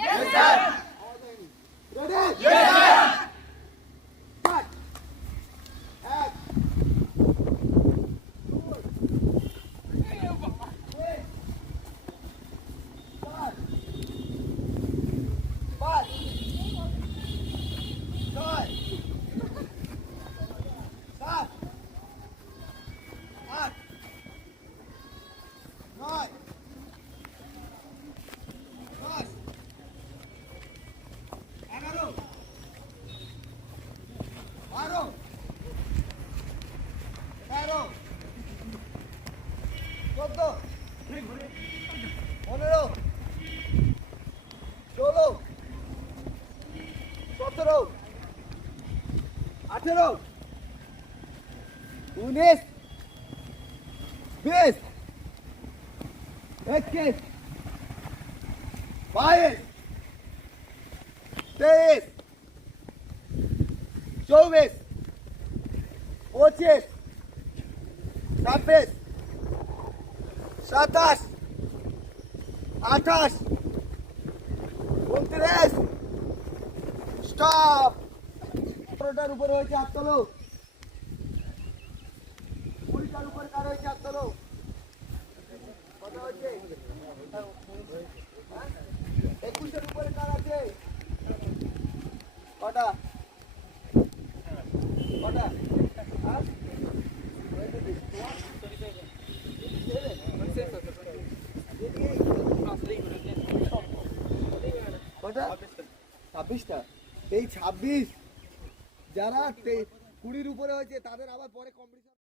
Yes, sir. Ready? Yes, sir. Start. Act. Unis, bis, ekis, bayis, तेईस, 24, 25, 26, 27, 28, 29, stop. পুরোটার উপরে হয়েছে হাত তোলো, 20টার উপরে কার হয়েছে হাত তোলো। কত হয়েছে? 21-এর উপরে কার আছে? কটা? কটা? আর? কটা? 26টা। এই 26 যারা 20-র উপরে হয়েছে তাদের আবার পরে কম্পিটিশন